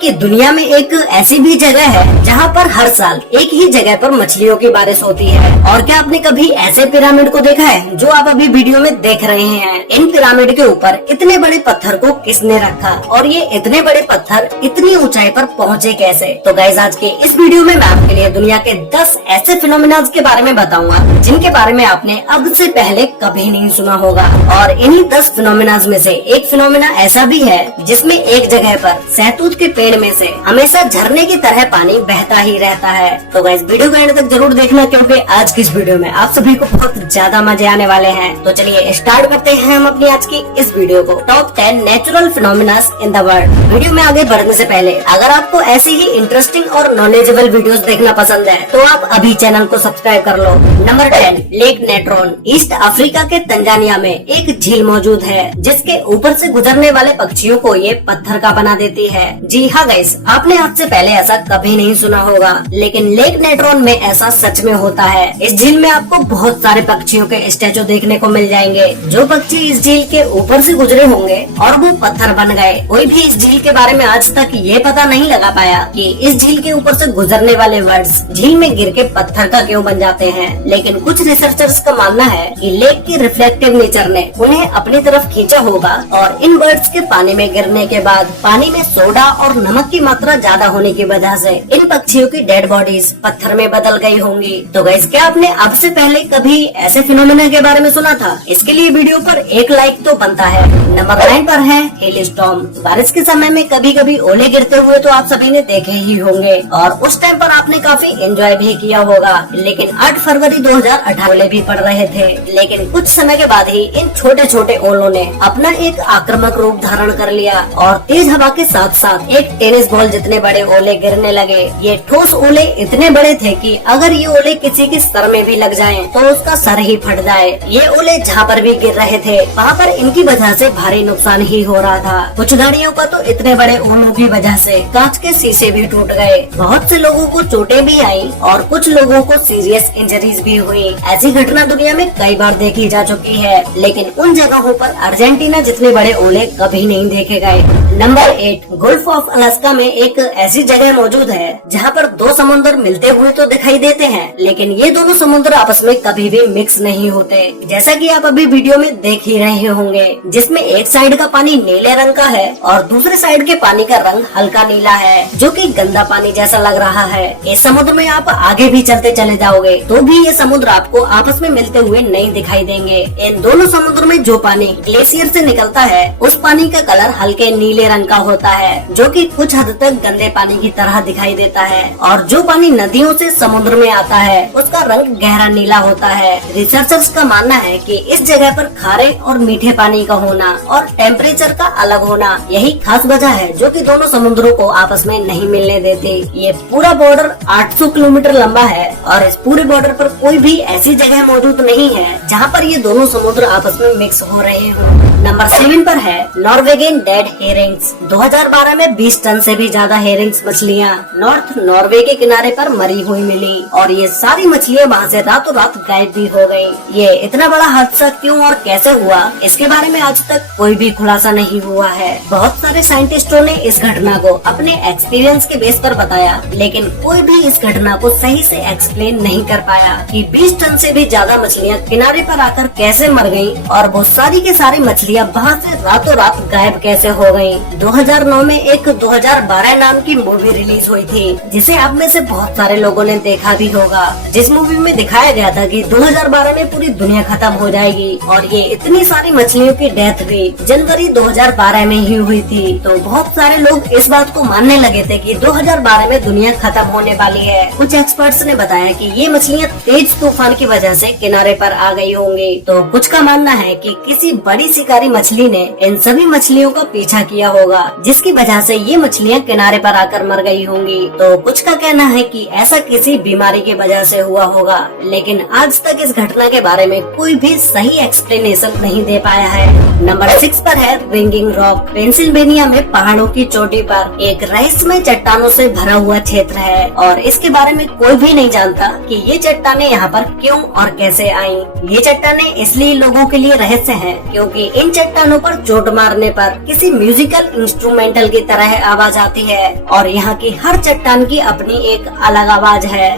कि दुनिया में एक ऐसी भी जगह है जहाँ पर हर साल एक ही जगह पर मछलियों की बारिश होती है। और क्या आपने कभी ऐसे पिरामिड को देखा है जो आप अभी वीडियो में देख रहे हैं? इन पिरामिड के ऊपर इतने बड़े पत्थर को किसने रखा और ये इतने बड़े पत्थर इतनी ऊंचाई पर पहुँचे कैसे? तो गाइस, आज के इस वीडियो में मैं आपके लिए दुनिया के 10 ऐसे फिनोमिना के बारे में बताऊंगा जिनके बारे में आपने अब से पहले कभी नहीं सुना होगा। और इन्हीं 10 फिनोमिना में से एक फिनोमिना ऐसा भी है जिसमें एक जगह पर सहतूत के पेड़ में से हमेशा झरने की तरह पानी बहता ही रहता है। तो गाइस, वीडियो को एंड तक जरूर देखना क्योंकि आज की इस वीडियो में आप सभी को बहुत ज्यादा मजे आने वाले हैं। तो चलिए स्टार्ट करते हैं हम अपनी आज की इस वीडियो को। Top 10 natural phenomena in the world. Video में आगे बढ़ने से पहले अगर आपको ऐसी ही इंटरेस्टिंग और नॉलेजेबल वीडियोस देखना पसंद है तो आप अभी चैनल को सब्सक्राइब कर लो। Number 10, lake Natron. East Africa के तंजानिया में एक झील मौजूद है जिसके ऊपर से गुजरने वाले पक्षियों को ये पत्थर का बना देती है। जी हाँ गाइस, आपने आज से पहले ऐसा कभी नहीं सुना होगा, लेकिन लेक नेट्रोन में ऐसा सच में होता है। इस झील में आपको बहुत सारे पक्षियों के स्टैचू देखने को मिल जाएंगे। जो पक्षी इस झील के ऊपर से गुजरे होंगे और वो पत्थर बन गए। कोई भी इस झील के बारे में आज तक ये पता नहीं लगा पाया कि इस झील के ऊपर से गुजरने वाले बर्ड्स झील में गिर के पत्थर का क्यों बन जाते हैं। लेकिन कुछ रिसर्चर्स का मानना है कि लेक की रिफ्लेक्टिव नेचर ने उन्हें अपनी तरफ खींचा होगा और इन बर्ड्स के पानी में गिरने के बाद पानी में सोडा और नमक की मात्रा ज्यादा होने की वजह से इन पक्षियों की डेड बॉडीज पत्थर में बदल गई होंगी। तो गाइस, क्या आपने अब से पहले कभी ऐसे फिनोमिना के बारे में सुना था? इसके लिए वीडियो पर एक लाइक तो बनता है। नंबर 9 पर है हेल स्टॉर्म। बारिश के समय में कभी कभी ओले गिरते हुए तो आप सभी ने देखे ही होंगे और उस टाइम पर आपने काफी एंजॉय भी किया होगा। लेकिन 8 फरवरी 2018 ओले भी पड़ रहे थे। लेकिन कुछ समय के बाद ही इन छोटे छोटे ओलों ने अपना एक आक्रामक रूप धारण कर लिया और तेज हवा के साथ साथ एक टेनिस बॉल जितने बड़े ओले गिरने लगे। ये ठोस ओले इतने बड़े थे कि अगर ये ओले किसी के सर में भी लग जाएं तो उसका सर ही फट जाए। ये ओले जहाँ पर भी गिर रहे थे वहाँ पर इनकी वजह से भारी नुकसान ही हो रहा था। कुछ गाड़ियों का तो इतने बड़े ओलों की वजह से कांच के शीशे भी टूट गए। बहुत से लोगों को चोटें भी आई और कुछ लोगों को सीरियस इंजरीज भी हुई। ऐसी घटना दुनिया में कई बार देखी जा चुकी है, लेकिन उन जगहों पर अर्जेंटीना जितने बड़े ओले कभी नहीं देखे गए। नंबर 8, गल्फ ऑफ अलास्का में एक ऐसी जगह मौजूद है जहाँ पर दो समुद्र मिलते हुए तो दिखाई देते हैं, लेकिन ये दोनों समुद्र आपस में कभी भी मिक्स नहीं होते। जैसा कि आप अभी वीडियो में देख ही रहे होंगे, जिसमें एक साइड का पानी नीले रंग का है और दूसरे साइड के पानी का रंग हल्का नीला है, जो कि गंदा पानी जैसा लग रहा है। इस समुद्र में आप आगे भी चलते चले जाओगे तो भी ये समुद्र आपको आपस में मिलते हुए नहीं दिखाई देंगे। इन दोनों समुद्र में जो पानी ग्लेशियर से निकलता है उस पानी का कलर हल्के नीले रंग का होता है, जो कि कुछ हद तक गंदे पानी की तरह दिखाई देता है। और जो पानी नदियों से समुद्र में आता है उसका रंग गहरा नीला होता है। रिसर्चर्स का मानना है कि इस जगह पर खारे और मीठे पानी का होना और टेम्परेचर का अलग होना यही खास वजह है जो कि दोनों समुद्रों को आपस में नहीं मिलने देती। ये पूरा बॉर्डर 800 किलोमीटर लंबा है और इस पूरे बॉर्डर पर कोई भी ऐसी जगह मौजूद नहीं है जहाँ पर ये दोनों समुद्र आपस में मिक्स हो रहे हो। नंबर 7 पर है नॉर्वेगियन डेड हेरिंग्स। 2012 में 20 टन से भी ज्यादा हेरिंग्स मछलियाँ नॉर्थ नॉर्वे के किनारे पर मरी हुई मिली और ये सारी मछलियाँ वहाँ से रातों रात गायब भी हो गयी। ये इतना बड़ा हादसा क्यों और कैसे हुआ, इसके बारे में आज तक कोई भी खुलासा नहीं हुआ है। बहुत सारे साइंटिस्टों ने इस घटना को अपने एक्सपीरियंस के बेस पर बताया, लेकिन कोई भी इस घटना को सही से एक्सप्लेन नहीं कर पाया कि 20 टन से भी ज्यादा मछलियाँ किनारे पर आकर कैसे मर गयी और वो सारी के सारी मछलियाँ वहाँ से रातों रात गायब कैसे हो गयी। 2009 में एक 2012 नाम की मूवी रिलीज हुई थी जिसे आप में से बहुत सारे लोगों ने देखा भी होगा। जिस मूवी में दिखाया गया था कि 2012 में पूरी दुनिया खत्म हो जाएगी और ये इतनी सारी मछलियों की डेथ भी जनवरी 2012 में ही हुई थी। तो बहुत सारे लोग इस बात को मानने लगे थे कि 2012 में दुनिया खत्म होने वाली है। कुछ एक्सपर्ट्स ने बताया कि ये मछलियाँ तेज तूफान की वजह से किनारे पर आ गई होंगी। तो कुछ का मानना है कि किसी बड़ी शिकारी मछली ने इन सभी मछलियों का पीछा किया होगा, जिसकी वजह से ये मछलियाँ किनारे पर आकर मर गई होंगी। तो कुछ का कहना है कि ऐसा किसी बीमारी की वजह से हुआ होगा, लेकिन आज तक इस घटना के बारे में कोई भी सही एक्सप्लेनेशन नहीं दे पाया है। नंबर 6 पर है रिंगिंग रॉक। पेंसिल्वेनिया में पहाड़ों की चोटी पर एक रहस्यमय चट्टानों से भरा हुआ क्षेत्र है और इसके बारे में कोई भी नहीं जानता कि ये चट्टानें यहाँ पर क्यों और कैसे आई। ये चट्टानें इसलिए लोगों के लिए रहस्य हैं क्योंकि इन चट्टानों पर चोट मारने पर किसी म्यूजिकल इंस्ट्रूमेंटल की तरह आवाज आती है और यहाँ की हर चट्टान की अपनी एक अलग आवाज है।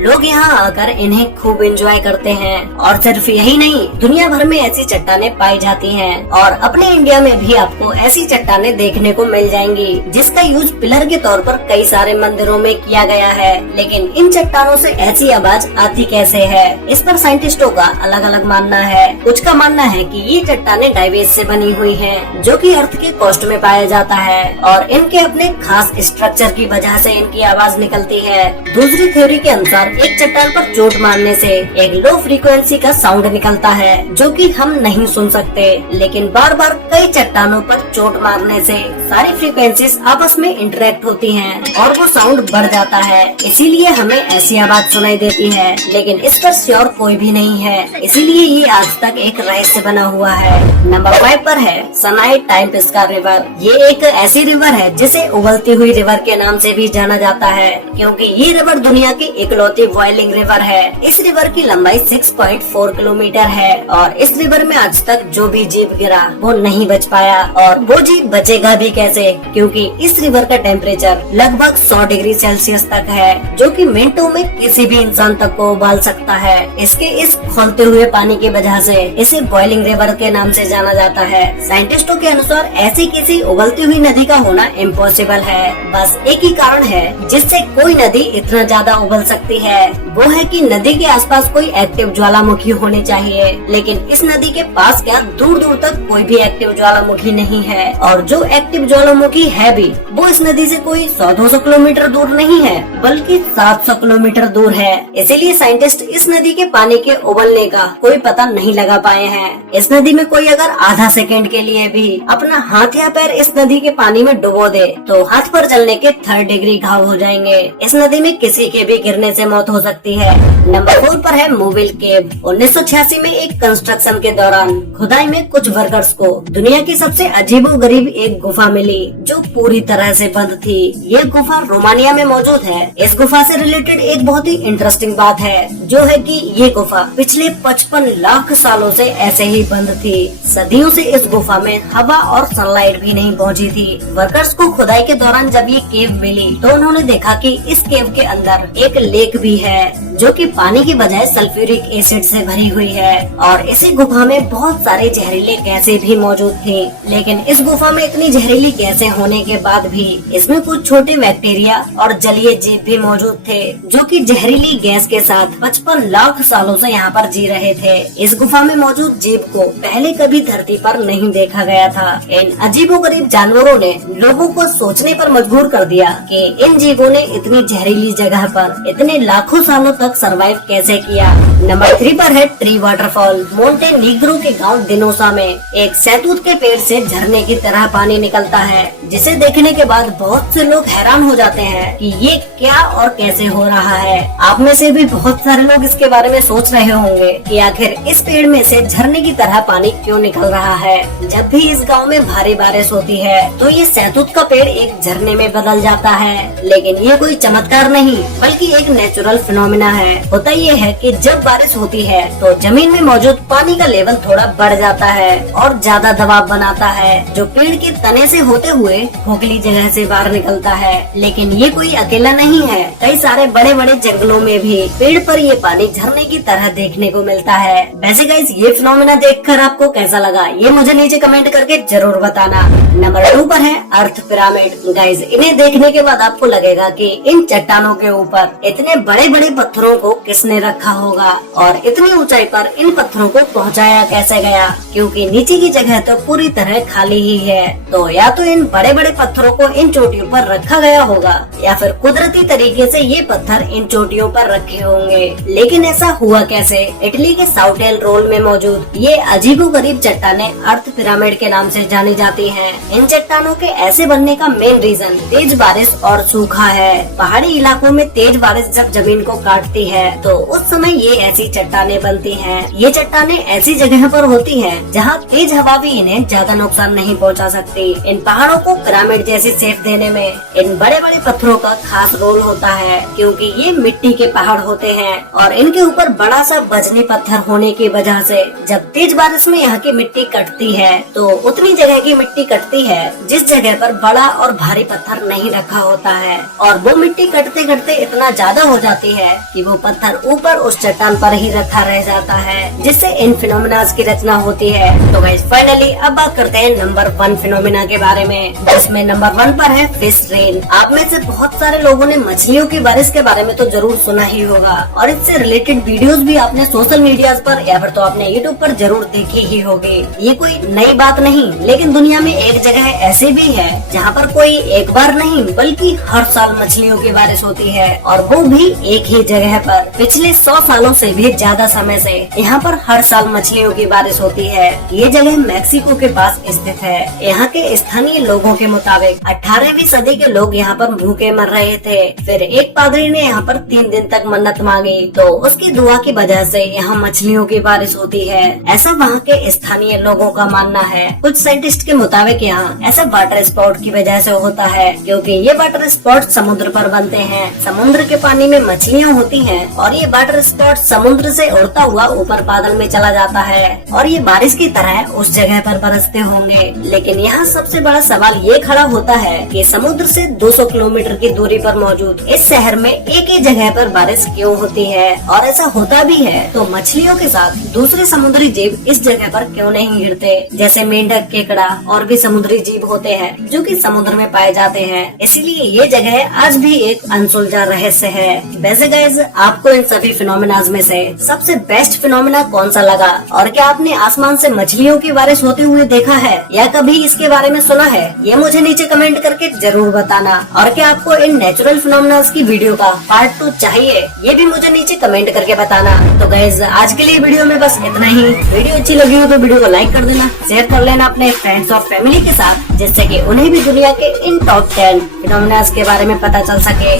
लोग यहाँ आकर इन्हें खूब एंजॉय करते हैं और सिर्फ यही नहीं, दुनिया भर में ऐसी चट्टानें पाई जाती हैं और अपने इंडिया में भी आपको ऐसी चट्टानें देखने को मिल जाएंगी, जिसका यूज पिलर के तौर पर कई सारे मंदिरों में किया गया है। लेकिन इन चट्टानों से ऐसी आवाज आती कैसे है, इस पर साइंटिस्टों का अलग अलग मानना है। कुछ का मानना है कि ये चट्टानें डाइवेज से बनी हुई हैं, जो कि अर्थ के कोस्ट में पाया जाता है और इनके अपने खास स्ट्रक्चर की वजह से इनकी आवाज निकलती है। दूसरी थ्योरी के अनुसार एक चट्टान पर चोट मारने से एक लो फ्रीक्वेंसी का साउंड निकलता है, जो कि हम नहीं सुन सकते, लेकिन बार बार कई चट्टानों पर चोट मारने से सारी फ्रीक्वेंसीज आपस में इंटरेक्ट होती हैं और वो साउंड बढ़ जाता है, इसीलिए हमें ऐसी आवाज सुनाई देती है। लेकिन इस पर श्योर कोई भी नहीं है, इसीलिए ये आज तक एक रहस्य बना हुआ है। नंबर 5 पर है सनाई टाइम्पेस्का रिवर। ये एक ऐसी रिवर है जिसे उबलती हुई रिवर के नाम से भी जाना जाता है, क्योंकि ये रिवर दुनिया की इकलौती बॉइलिंग रिवर है। इस रिवर की लंबाई 6.4 किलोमीटर है और इस रिवर में आज तक जो भी जीव गिरा वो नहीं बच पाया, और वो जीव बचेगा भी कैसे, क्योंकि इस रिवर का टेम्परेचर लगभग 100 डिग्री सेल्सियस तक है, जो कि मिनटों में किसी भी इंसान तक को उबाल सकता है। इसके इस खोलते हुए पानी की वजह से इसे बॉइलिंग रिवर के नाम से जाना जाता है। साइंटिस्टों के अनुसार ऐसी किसी उबलती हुई नदी का होना इम्पॉसिबल है। बस एक ही कारण है जिससे कोई नदी इतना ज्यादा उबल सकती है, वो है कि नदी के आसपास कोई एक्टिव ज्वालामुखी होने चाहिए। लेकिन इस नदी के पास क्या दूर दूर तक कोई भी एक्टिव ज्वालामुखी नहीं है, और जो एक्टिव ज्वालामुखी है भी वो इस नदी से कोई 100-200 किलोमीटर दूर नहीं है, बल्कि 700 किलोमीटर दूर है। इसीलिए साइंटिस्ट इस नदी के पानी के उबलने का कोई पता नहीं लगा पाए हैं। इस नदी में कोई अगर आधा सेकेंड के लिए भी अपना हाथ या पैर इस नदी के पानी में डुबो दे तो हाथ पर जलने के 3rd डिग्री घाव हो जाएंगे। इस नदी में किसी के भी गिरने से मौत हो सकती है। नंबर 4 पर है मूविल केव। 1986 में एक कंस्ट्रक्शन के दौरान खुदाई में कुछ वर्कर्स को दुनिया की सबसे अजीबोगरीब एक गुफा मिली, जो पूरी तरह से बंद थी। ये गुफा रोमानिया में मौजूद है। इस गुफा से रिलेटेड एक बहुत ही इंटरेस्टिंग बात है, जो है कि ये गुफा पिछले 55 लाख सालों से ऐसे ही बंद थी। सदियों से इस गुफा में हवा और सनलाइट भी नहीं पहुंची थी। वर्कर्स को खुदाई के दौरान जब ये केव मिली तो उन्होंने देखा कि इस केव के अंदर एक लेक भी है, जो कि पानी की बजाय सल्फ्यूरिक एसिड से भरी हुई है, और इसी गुफा में बहुत सारे जहरीले गैसें भी मौजूद थी। लेकिन इस गुफा में इतनी जहरीली गैसें होने के बाद भी इसमें कुछ छोटे बैक्टीरिया और जलीय जीव भी मौजूद थे, जो कि जहरीली गैस के साथ 55 लाख सालों से यहाँ पर जी रहे थे। इस गुफा में मौजूद जीव को पहले कभी धरती पर नहीं देखा गया था। इन अजीबोगरीब जानवरों ने लोगों को सोचने पर मजबूर कर दिया कि इन जीवों ने इतनी जहरीली जगह पर इतने लाखों सालों तक सरवाइव कैसे किया। नंबर 3 पर है ट्री वाटरफॉल। मोंटेनीग्रो के गांव दिनोसा में एक सैतूत के पेड़ से झरने की तरह पानी निकलता है, जिसे देखने के बाद बहुत से लोग हैरान हो जाते हैं कि ये क्या और कैसे हो रहा है। आप में से भी बहुत सारे लोग इसके बारे में सोच रहे होंगे कि आखिर इस पेड़ में से झरने की तरह पानी क्यों निकल रहा है। जब भी इस गांव में भारी बारिश होती है तो ये सैतूत का पेड़ एक झरने में बदल जाता है। लेकिन ये कोई चमत्कार नहीं, बल्कि एक नेचुरल फिनोमिना है। होता ये है कि जब बारिश होती है तो जमीन में मौजूद पानी का लेवल थोड़ा बढ़ जाता है और ज्यादा दबाव बनाता है, जो पेड़ के तने से होते हुए खोखली जगह से बाहर निकलता है। लेकिन ये कोई अकेला नहीं है, कई सारे बड़े बड़े जंगलों में भी पेड़ पर ये पानी झरने की तरह देखने को मिलता है। वैसे गाइस, ये फिनोमेना देखकर आपको कैसा लगा ये मुझे नीचे कमेंट करके जरूर बताना। नंबर 2 पर है अर्थ पिरामिड। गाइस, इन्हें देखने के बाद आपको लगेगा कि इन चट्टानों के ऊपर इतने बड़े बड़े पत्थरों को किसने रखा होगा और इतनी ऊंचाई पर इन पत्थरों को पहुंचाया कैसे गया, क्योंकि नीचे की जगह तो पूरी तरह खाली ही है। तो या तो इन बड़े बड़े पत्थरों को इन चोटियों पर रखा गया होगा, या फिर कुदरती तरीके से ये पत्थर इन चोटियों पर रखे होंगे। लेकिन ऐसा हुआ कैसे? इटली के साउटेल रोल में मौजूद ये अजीबोगरीब चट्टानें अर्थ पिरामिड के नाम से जानी जाती हैं। इन चट्टानों के ऐसे बनने का मेन रीजन तेज बारिश और सूखा है। पहाड़ी इलाकों में तेज बारिश जब जमीन को काटती है तो उस समय ये ऐसी चट्टानें बनती हैं। ये चट्टानें ऐसी जगह पर होती हैं जहाँ तेज हवा भी इन्हें ज्यादा नुकसान नहीं पहुँचा सकती। इन पहाड़ों को पिरामिड जैसी शेप देने में इन बड़े बड़े पत्थरों का खास रोल होता है, क्योंकि ये मिट्टी के पहाड़ होते हैं और इनके ऊपर बड़ा सा वजनी पत्थर होने की वजह से जब तेज बारिश में यहाँ की मिट्टी कटती है तो उतनी जगह की मिट्टी कटती है जिस जगह पर बड़ा और भारी पत्थर नहीं रखा होता है, और वो मिट्टी कटते कटते इतना ज्यादा हो जाती है कि वो पत्थर ऊपर उस चट्टान पर ही रखा रह जाता है, जिससे इन फिनोमिनाज की रचना होती है। तो गाइस फाइनली अब बात करते हैं नंबर 1 फिनोमिना के बारे में, जिसमें नंबर 1 पर है फिश रेन। आप में से बहुत सारे लोगों ने मछलियों की बारिश के बारे में तो जरूर सुना ही होगा और इससे रिलेटेड वीडियोस भी आपने सोशल मीडिया पर या फिर तो आपने यूट्यूब पर जरूर देखी ही होगी। ये कोई नई बात नहीं, लेकिन दुनिया में एक जगह ऐसी भी है जहाँ पर कोई एक बार नहीं बल्कि हर साल मछलियों की बारिश होती है, और वो भी एक ही जगह पर। पिछले 100 सालों से भी ज्यादा समय से यहाँ पर हर साल मछलियों की बारिश होती है। ये जगह मैक्सिको के पास स्थित है। यहाँ के स्थानीय लोगों के मुताबिक 18वीं सदी के लोग यहाँ पर भूखे मर रहे थे। फिर एक पादरी ने यहाँ पर 3 दिन तक मन्नत मांगी तो उसकी दुआ की वजह से यहाँ मछलियों की बारिश होती है, ऐसा वहाँ के स्थानीय लोगों का मानना है। कुछ साइंटिस्ट के मुताबिक यहाँ ऐसा वाटर स्पोर्ट की वजह से होता है, क्योंकि ये वाटर स्पोर्ट समुद्र पर बनते हैं। समुद्र के पानी में मछलियाँ होती हैं और ये वाटर स्पोर्ट समुद्र से उड़ता हुआ ऊपर बादल में चला जाता है और ये बारिश की तरह उस जगह पर बरसते होंगे। लेकिन यहाँ सबसे बड़ा सवाल ये खड़ा होता है कि समुद्र से 200 किलोमीटर की दूरी पर मौजूद इस शहर में एक ही जगह पर बारिश क्यों होती है, और ऐसा होता भी है तो मछलियों के साथ दूसरे समुद्री जीव इस जगह पर क्यों नहीं गिरते, जैसे मेंढक, केकड़ा और भी समुद्री जीव होते हैं जो कि समुद्र में पाए जाते हैं। इसीलिए ये जगह आज भी एक अनसुलझा रहस्य है। वैसे गाइस, आपको इन सभी फिनोमिनाज में से सबसे बेस्ट फिनोमिना कौन सा लगा, और क्या आपने आसमान से मछलियों की बारिश होते हुए देखा है या कभी इसके बारे में सुना है, ये मुझे नीचे कमेंट करके जरूर बताना। और क्या आपको इन नेचुरल फिनोमिनाज की वीडियो का पार्ट 2 चाहिए, ये भी मुझे नीचे कमेंट करके बताना। तो गाइस, आज के लिए वीडियो में बस इतना ही। वीडियो अच्छी लगी हो तो वीडियो को लाइक कर देना, शेयर कर लेना अपने फ्रेंड्स और फैमिली के साथ, जिससे कि उन्हें भी दुनिया के इन टॉप 10 फिनोमिनाज के बारे में पता चल सके।